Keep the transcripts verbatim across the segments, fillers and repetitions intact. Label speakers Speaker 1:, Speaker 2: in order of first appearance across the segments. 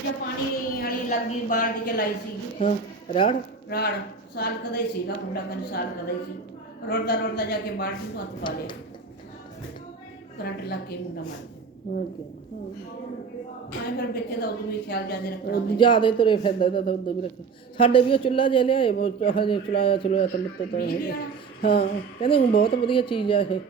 Speaker 1: ਜਾਂ ਪਾਣੀ ਵਾਲੀ ਲੱਗੀ ਬਾਲਟੀ ਚ ਲਾਈ ਸੀਗੀ।
Speaker 2: ਹਾਂ ਰਾੜ
Speaker 1: ਰਾੜ ਸਾਲ ਕਦਾ ਹੀ ਸੀਗਾ ਮੁੰਡਾ, ਕਹਿੰਦੇ ਸਾਲ ਕਦਾ ਹੀ ਸੀ। ਰੋੜਦਾ ਰੋੜਦਾ ਜਾ ਕੇ ਬਾਲਟੀ ਨੂੰ ਹੱਥ ਪਾ ਲਿਆ, ਕਰੰਟ ਲੱਗ ਕੇ ਮੁੰਡਾ ਮਰ ਗਿਆ। ਆਏ ਫਿਰ ਬੱਚੇ ਦਾ ਉਦੋਂ ਵੀ ਖਿਆਲ ਜਾਂਦੇ ਰੱਖਣਾ,
Speaker 2: ਜਿਆਦਾ ਤੁਰੇ ਫਿਰਦਾ ਤਾਂ ਉਦੋਂ ਵੀ ਰੱਖਿਆ। ਸਾਡੇ ਵੀ ਉਹ ਚੁੱਲ੍ਹਾ ਜਿਹਾ ਲਿਆਏ, ਹਜੇ ਚਲਾਇਆ ਚਲਾਇਆ ਤਾਂ ਲੱਤੋਂ ਤਾਂ ਹਾਂ, ਕਹਿੰਦੇ ਹੁਣ ਬਹੁਤ ਵਧੀਆ ਚੀਜ਼ ਆ ਇਹ।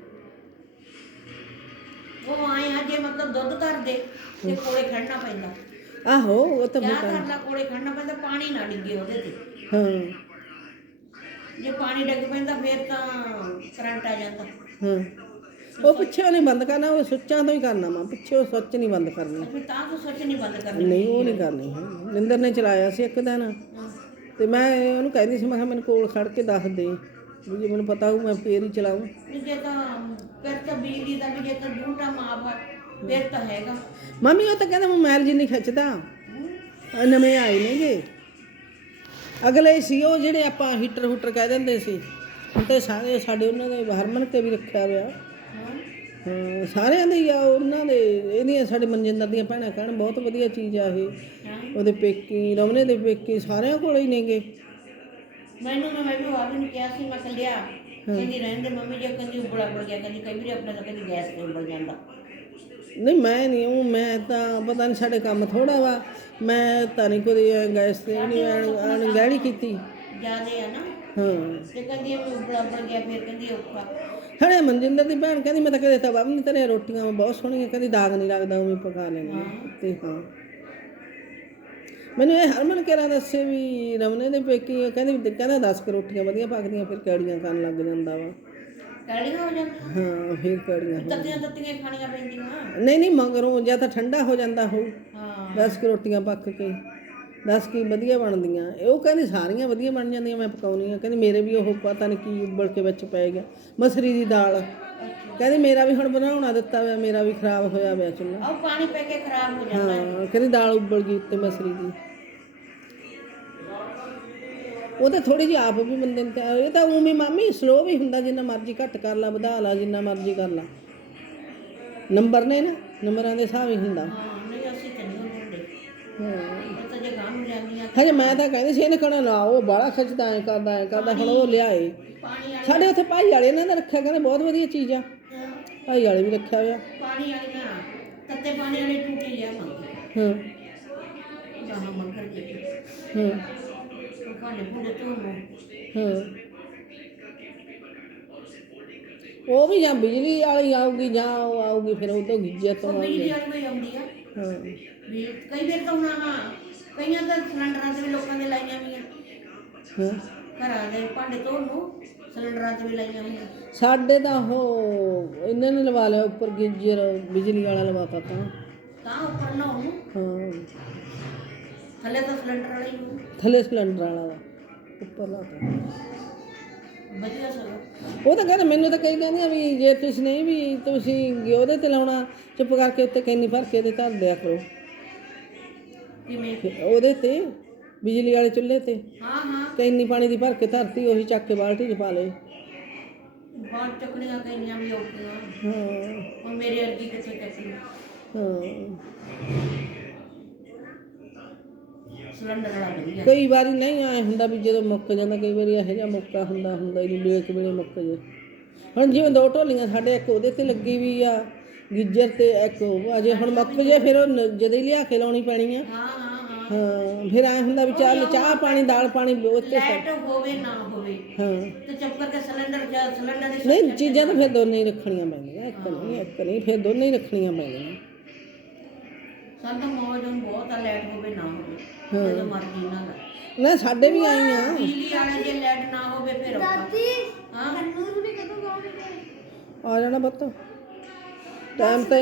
Speaker 1: ਉਹ ਆਏ ਆ ਜੇ ਮਤਲਬ ਦੁੱਧ ਧਰਦੇ ਤੇ ਕੋਲੇ ਖੜਨਾ ਪੈਂਦਾ।
Speaker 2: ਆਹੋ ਉਹ ਤਾਂ
Speaker 1: ਕਿਆ ਕਰਨਾ, ਕੋਲੇ ਖੜਨਾ ਪੈਂਦਾ, ਪਾਣੀ ਨਾ ਡਿੱਗੇ ਉਹਦੇ ਤੇ।
Speaker 2: ਹਾਂ
Speaker 1: ਜੇ ਪਾਣੀ ਡਿੱਗ ਪੈਂਦਾ ਫਿਰ ਤਾਂ ਕਰੰਟ ਆ ਜਾਂਦਾ।
Speaker 2: ਹਾਂ ਉਹ ਪਿੱਛੇ ਨਹੀਂ ਬੰਦ ਕਰਨਾ, ਉਹ ਸੁੱਚਾਂ ਤੋਂ ਹੀ ਕਰਨਾ ਵਾ, ਪਿੱਛੇ ਉਹ ਸੁੱਚ ਨਹੀਂ ਬੰਦ ਕਰਨੀ।
Speaker 1: ਤਾਂ ਤੂੰ ਸੁੱਚ ਨਹੀਂ ਬੰਦ ਕਰਨੀ?
Speaker 2: ਨਹੀਂ ਉਹ ਨਹੀਂ ਕਰਨੀ। ਨਿੰਦਰ ਨੇ ਚਲਾਇਆ ਸੀ ਇੱਕ ਦਿਨ ਤੇ ਮੈਂ ਉਹਨੂੰ ਕਹਿੰਦੀ ਸੀ, ਮੈਂ ਕਿਹਾ ਮੈਨੂੰ ਕੋਲ ਖੜ ਕੇ ਦੱਸ ਦੇ ਵੀ ਜੇ ਮੈਨੂੰ ਪਤਾ ਹੋਊ ਮੈਂ ਫੇਰ ਹੀ ਚਲਾਵਾਂ।
Speaker 1: ਜੇ ਤਾਂ ਫਿਰ ਤਾਂ ਬਿਜਲੀ ਦਾ ਵੀ ਜੇ ਤਾਂ ਝੂਟਾ ਮਾਫ ਫਿਰ ਤਾਂ ਹੈਗਾ।
Speaker 2: ਮੰਮੀ ਉਹ ਤਾਂ ਕਹਿੰਦਾ ਮੋਬਾਈਲ ਜੀ ਨਹੀਂ ਖਿੱਚਦਾ, ਨਵੇਂ ਆਏ ਨੇਗੇ ਅਗਲੇ ਸੀ ਉਹ ਜਿਹੜੇ ਆਪਾਂ ਹੀਟਰ ਹੂਟਰ ਕਹਿ ਦਿੰਦੇ ਸੀ, ਹੁਣ ਤਾਂ ਸਾਰੇ ਸਾਡੇ ਉਹਨਾਂ ਦੇ ਹਰਮਨ ਤੇ ਵੀ ਰੱਖਿਆ ਹੋਇਆ। ਹਾਂ ਸਾਰਿਆਂ ਦੇ ਹੀ ਆ ਉਹਨਾਂ ਦੇ, ਇਹਦੀਆਂ ਸਾਡੇ ਮਨਜਿੰਦਰ ਦੀਆਂ ਭੈਣਾਂ ਕਹਿਣ ਬਹੁਤ ਵਧੀਆ ਚੀਜ਼ ਆ ਇਹ। ਉਹਦੇ ਪੇਕੀ ਰਮਨੇ ਦੇ ਪੇਕੀ ਸਾਰਿਆਂ ਕੋਲ ਹੀ ਨੇਗੇ।
Speaker 1: ਮੈਨੂੰ ਨਾ ਮੈਂ ਵੀ ਆਪ ਨੂੰ ਕਿਹਾ ਸੀ, ਮੈਂ ਕੱਲਿਆ ਕਹਿੰਦੀ ਰਹਿੰਦੇ ਮੰਮੀ ਜੇ ਕਹਿੰਦੀ ਉਬਲਾ ਉਬਲ ਗਿਆ, ਕਹਿੰਦੀ ਕਈ ਵਾਰੀ ਆਪਣੇ ਤਾਂ ਕਹਿੰਦੀ ਗੈਸ ਤੇ ਉਬਲ ਜਾਂਦਾ।
Speaker 2: ਨਹੀਂ ਮੈਂ ਨਹੀਂ ਉਹ, ਮੈਂ ਤਾਂ ਪਤਾ ਨਹੀਂ ਸਾਡੇ ਕੰਮ ਥੋੜਾ ਵਾ, ਮੈਂ ਤਾਂ ਨਹੀਂ ਕੋਈ ਗੈਸ ਤੇ ਨਹੀਂ ਅਣਗਹਿਣੀ ਕੀਤੀ
Speaker 1: ਜ਼ਿਆਦੇ ਆ ਨਾ।
Speaker 2: ਹਾਂ
Speaker 1: ਤੇ ਕਹਿੰਦੀ ਉਬਲਾ ਉਬਲ ਗਿਆ ਫਿਰ ਕਹਿੰਦੀ ਔਖਾ।
Speaker 2: ਖੜੇ ਮਨਜਿੰਦਰ ਦੀ ਭੈਣ ਕਹਿੰਦੀ ਮੈਂ ਤਾਂ ਕਦੇ ਤਵਾ ਵੀ ਨਹੀਂ ਧਰਿਆ, ਰੋਟੀਆਂ ਬਹੁਤ ਸੋਹਣੀਆਂ, ਕਹਿੰਦੀ ਦਾਗ ਨਹੀਂ ਲੱਗਦਾ, ਉਵੇਂ ਪਕਾ ਲੈਂਦੀ ਤੇ। ਹਾਂ ਮੈਨੂੰ ਇਹ ਹਰਮਨ ਕਹਿਣਾ ਦੱਸੇ ਵੀ ਰਮਨੇ ਦੇ ਪੇਕੀ ਕਹਿੰਦੀ, ਕਹਿੰਦਾ ਦਸ ਕੁ ਰੋਟੀਆਂ ਵਧੀਆ ਪੱਕਦੀਆਂ ਫਿਰ ਕੈੜੀਆਂ ਕਰਨ ਲੱਗ ਜਾਂਦਾ ਵਾ।
Speaker 1: ਕੈੜੀਆਂ ਹੋ ਜਾਂਦੀਆਂ?
Speaker 2: ਹਾਂ ਫਿਰ ਕੈੜੀਆਂ
Speaker 1: ਤੱਤੀਆਂ ਤੱਤੀਆਂ ਖਾਣੀਆਂ ਪੈਂਦੀਆਂ।
Speaker 2: ਨਹੀਂ ਨਹੀਂ ਮਗਰੋਂ ਜਾਂ ਤਾਂ ਠੰਡਾ ਹੋ ਜਾਂਦਾ ਹੋਊ।
Speaker 1: ਹਾਂ
Speaker 2: ਦਸ ਕੁ ਰੋਟੀਆਂ ਪੱਕ ਕੇ ਦਸ ਕੀ ਵਧੀਆ ਬਣਦੀਆਂ। ਉਹ ਕਹਿੰਦੀ ਸਾਰੀਆਂ ਵਧੀਆ ਬਣ ਜਾਂਦੀਆਂ, ਮੈਂ ਪਕਾਉਣੀ ਆ। ਕਹਿੰਦੀ ਮੇਰੇ ਵੀ ਉਹ ਪਤਾ ਨਹੀਂ ਕੀ ਉਬਲ ਕੇ ਵਿੱਚ ਪੈ ਗਿਆ, ਮਸਰੀ ਦੀ ਦਾਲ। ਕਹਿੰਦੀ ਮੇਰਾ ਵੀ ਹੁਣ ਬਣਾਉਣਾ ਦਿੱਤਾ ਹੋਇਆ, ਮੇਰਾ ਵੀ ਖਰਾਬ ਹੋਇਆ ਹੋਇਆ ਚੁੱਲ੍ਹਾ।
Speaker 1: ਉਹ ਪਾਣੀ ਪੈ ਕੇ ਖਰਾਬ ਹੋ ਜਾਂਦਾ।
Speaker 2: ਹਾਂ ਕਹਿੰਦੀ ਦਾਲ ਉਬਲ ਗਈ ਉੱਤੇ ਮਸਰੀ ਦੀ। ਉਹ ਤਾਂ ਥੋੜੀ ਜਿਹੀ ਆਪ ਵੀ ਬੰਦੇ ਨੂੰ, ਇਹ ਤਾਂ ਉਵੇਂ ਮਾਮੀ ਸਲੋ ਵੀ ਹੁੰਦਾ, ਜਿੰਨਾ ਮਰਜ਼ੀ ਘੱਟ ਕਰ ਲਾ ਵਧਾ ਲਾ, ਜਿੰਨਾ ਮਰਜ਼ੀ ਕਰ ਲਾ, ਨੰਬਰ ਨੇ ਨਾ, ਨੰਬਰਾਂ ਦੇ ਹਿਸਾਬ ਹੀ ਹੁੰਦਾ। ਹਜੇ ਮੈਂ ਤਾਂ ਕਹਿੰਦੀ ਸੀ ਇਹਨੇ ਕਹਿਣਾ ਨਾ ਉਹ ਬਾਹਲਾ ਖਿੱਚਦਾ ਐਂ ਕਰਦਾ ਐਂ ਕਰਦਾ, ਹੁਣ ਉਹ ਲਿਆਏ ਸਾਡੇ ਉੱਥੇ ਭਾਈ ਵਾਲੇ ਇਹਨਾਂ ਨੇ ਰੱਖਿਆ, ਕਹਿੰਦੇ ਬਹੁਤ ਵਧੀਆ ਚੀਜ਼ ਆ, ਭਾਈ ਵਾਲੇ ਵੀ ਰੱਖਿਆ ਹੋਇਆ।
Speaker 1: ਪਾਣੀ ਵਾਲੀਆਂ ਤੱਤੇ ਪਾਣੀ ਵਾਲੀ ਟੂਟੀ ਲਿਆਵਾਂਗੇ।
Speaker 2: ਹਾਂ
Speaker 1: ਜਹਾਂ ਮੰਗਰ ਕੇ
Speaker 2: ਹਾਂ
Speaker 1: ਭਾਂਡੇ ਭੁੰਡੇ ਧੋਵੋ।
Speaker 2: ਹਾਂ ਉਹ ਵੀ ਜਾਂ ਬਿਜਲੀ ਵਾਲੀ ਆਊਗੀ ਜਾਂ ਉਹ ਆਊਗੀ ਫਿਰ ਉਹ ਤੋਂ ਗਿੱਜੇ ਤੋਂ
Speaker 1: ਬਿਜਲੀ ਵਾਲੀ ਆਉਂਦੀ ਆ।
Speaker 2: ਹਾਂ
Speaker 1: ਵੀ ਕਈ ਵਾਰ ਤਾਂ ਹੁਣ ਕਈਆਂ ਤਾਂ ਸਿਲੰਡਰਾਂ 'ਤੇ ਵੀ ਲੋਕਾਂ ਦੇ ਲਾਈਆਂ ਹੋਈਆਂ।
Speaker 2: ਹਾਂ
Speaker 1: ਘਰਾਂ ਦੇ ਭਾਂਡੇ ਧੋਣ ਨੂੰ ਸਿਲੰਡਰਾਂ 'ਤੇ ਵੀ ਲਾਈਆਂ ਹੋਈਆਂ।
Speaker 2: ਸਾਡੇ ਤਾਂ ਉਹ ਇਹਨਾਂ ਨੇ ਲਵਾ ਲਿਆ ਉੱਪਰ ਗੀਜ਼ਰ, ਬਿਜਲੀ ਵਾਲਾ ਲਵਾਤਾ ਤਾਂ
Speaker 1: ਤਾਂ ਉੱਪਰ ਨਾ ਉਹਨੂੰ।
Speaker 2: ਹਾਂ
Speaker 1: ਥੱਲੇ ਤਾਂ ਸਿਲੰਡਰ ਵਾਲਾ ਹੀ ਹੋਊ।
Speaker 2: ਥੱਲੇ ਸਿਲੰਡਰ ਵਾਲਾ ਵਾ, ਉੱਪਰ ਲਾਤਾ
Speaker 1: ਵਧੀਆ ਸਗੋਂ।
Speaker 2: ਉਹ ਤਾਂ ਕਹਿੰਦੇ, ਮੈਨੂੰ ਤਾਂ ਕਈ ਕਹਿੰਦੀਆਂ ਵੀ ਜੇ ਤੁਸੀਂ ਨਹੀਂ ਵੀ ਤੁਸੀਂ ਉਹਦੇ 'ਤੇ ਲਾਉਣਾ, ਚੁੱਪ ਕਰਕੇ ਉੱਤੇ ਕੈਨੀ ਭਰ ਕੇ ਉਹਦੇ ਧਰ ਦਿਆ ਕਰੋ।
Speaker 1: ਕਿਵੇਂ?
Speaker 2: ਉਹਦੇ 'ਤੇ ਬਿਜਲੀ ਵਾਲੇ ਚੁੱਲ੍ਹੇ 'ਤੇ
Speaker 1: ਹਾਂ ਹਾਂ
Speaker 2: ਕੈਨੀ ਪਾਣੀ ਦੀ ਭਰ ਕੇ ਧਰਤੀ, ਉਹੀ ਚੱਕ ਕੇ ਬਾਲਟੀ 'ਚ ਪਾ ਲਏ।
Speaker 1: ਬਾਹਰ ਚੱਕਣੀਆਂ ਕਈਆਂ ਵੀ ਔਖੀਆਂ।
Speaker 2: ਹਾਂ
Speaker 1: ਹੁਣ ਮੇਰੇ ਅਰਗੀ ਕਿੱਥੇ ਚੱਕਣੀ।
Speaker 2: ਹਾਂ
Speaker 1: ਸਿਲੰਡਰ ਵਾਲਾ ਵਧੀਆ।
Speaker 2: ਕਈ ਵਾਰੀ ਨਹੀਂ ਆਏ ਹੁੰਦਾ ਵੀ ਜਦੋਂ ਮੁੱਕ ਜਾਂਦਾ, ਕਈ ਵਾਰੀ ਇਹੋ ਜਿਹਾ ਮੌਕਾ ਹੁੰਦਾ ਹੁੰਦਾ ਹੀ ਨਹੀਂ ਵੇਲੇ ਕੁ ਵੇਲੇ ਮੁੱਕ ਜੇ। ਹੁਣ ਜਿਵੇਂ ਦੋ ਢੋਲੀਆਂ ਸਾਡੇ, ਇੱਕ ਉਹਦੇ 'ਤੇ ਲੱਗੀ ਵੀ ਆ ਗੀਜ਼ਰ 'ਤੇ, ਇੱਕ ਉਹ ਅਜੇ ਹੁਣ ਮੁੱਕ ਜੇ ਫਿਰ ਉਹ ਜਦੋਂ ਹੀ ਲਿਆ ਕੇ ਲਾਉਣੀ ਪੈਣੀ ਆ।
Speaker 1: ਹਾਂ ਹਾਂ ਹਾਂ
Speaker 2: ਹਾਂ ਫਿਰ ਐਂ ਹੁੰਦਾ ਵੀ ਚੱਲ ਚਾਹ ਪਾਣੀ ਦਾਲ ਪਾਣੀ ਉੱਤੇ
Speaker 1: ਲਾਈਟ ਹੋਵੇ ਨਾ ਹੋਵੇ
Speaker 2: ਹਾਂ
Speaker 1: ਤੇ ਚੁੱਪ ਕਰਕੇ ਸਿਲੰਡਰ ਜਾਂ ਸਿਲੰਡਰ ਦੀ
Speaker 2: ਨਹੀਂ ਚੀਜ਼ਾਂ ਤਾਂ ਫਿਰ ਦੋਨੇ ਹੀ ਰੱਖਣੀਆਂ ਪੈਂਦੀਆਂ, ਇੱਕ ਨਹੀਂ ਇੱਕ ਨਹੀਂ, ਫਿਰ ਦੋਨੇ ਹੀ ਰੱਖਣੀਆਂ ਪੈਂਦੀਆਂ।
Speaker 1: ਸਾਨੂੰ ਤਾਂ ਮੌਜ ਹੁਣ ਬਹੁਤ ਆ, ਲਾਈਟ ਹੋਵੇ ਨਾ ਹੋਵੇ ਜਦੋਂ ਮਰਜ਼ੀ ਨਾ ਲਾ।
Speaker 2: ਨਾ ਸਾਡੇ ਵੀ ਆਈਆਂ
Speaker 1: ਬਿਜਲੀ ਵਾਲੇ ਜੇ ਲਾਈਟ ਨਾ ਹੋਵੇ ਫਿਰ ਦਾਦੀ ਹਾਂ
Speaker 2: ਆ ਜਾਣਾ ਬੱਤ ਟਾਈਮ ਤਾਂ